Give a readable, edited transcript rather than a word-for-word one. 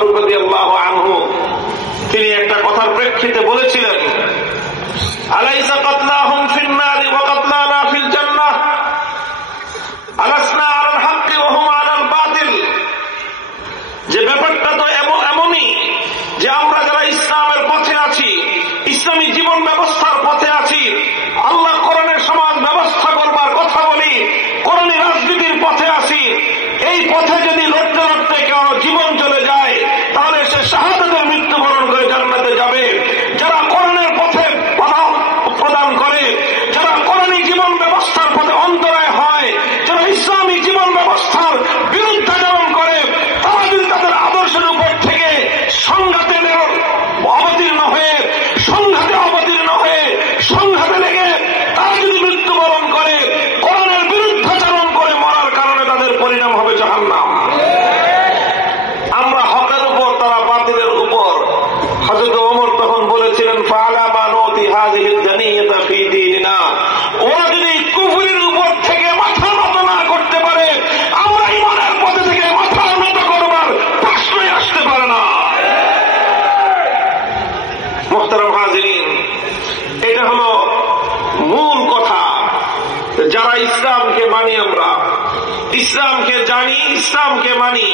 রাদিয়াল্লাহু আনহু তিনি একটা কথার প্রেক্ষিতে বলেছিলেন, আলাইসা কাতলাহুম ফিন নারি ওয়া কাতলানা ফিল জান্নাহ আলাসনা আলাল হক্কি ওয়া হুম আলাল বাতিল। যে ব্যাপারটা তো এমনই যে আমরা যারা ইসলামের পথে আছি, ইসলামী জীবন ব্যবস্থার পথে আছি, আল্লাহ কোরআনের সমাজ ব্যবস্থা করবার কথা বলি, কোরআনী রাজনীতির পথে আছি, এই পথে যদি লড়তে লড়তে কেউ জীবন চলে যায় তাহলে সে শাহাদাতের মৃত্যুবরণ করে জান্নাতে যাবে। যারা কোরআনের পথে বাধা প্রদান করে, যারা কোরআনী জীবন ব্যবস্থার পথে অন্তরায় হয়, যারা ইসলামী জীবন ব্যবস্থার বিরুদ্ধাচরণ করে, তারা যদি তাদের আদর্শের উপর থেকে সংঘাতে অবতীর্ণ হয়ে সংঘাতে লেগে তারা যদি মৃত্যুবরণ করে, কোরআনের বিরুদ্ধাচরণ করে মরার কারণে তাদের পরিণাম হবে জাহান্নাম। আমরা হকের উপর, তারা বাতিলের উপর। হযরত ওমর তখন বলেছিলেন, ফাআলা মা নুতি হাযিহিদ দানিয়াতা ফি দীনিনা, ওরা যদি কুফরের উপর থেকে মাথা নত না করতে পারে, আমরা ঈমানের পথে থেকে মাথা নত করবার প্রশ্নই আসতে পারে না। মুহতারাম হাজিরিন, এটা হলো মূল কথা। যারা ইসলামকে মানি, আমরা ইসলামকে জানি, ইসলামকে মানি,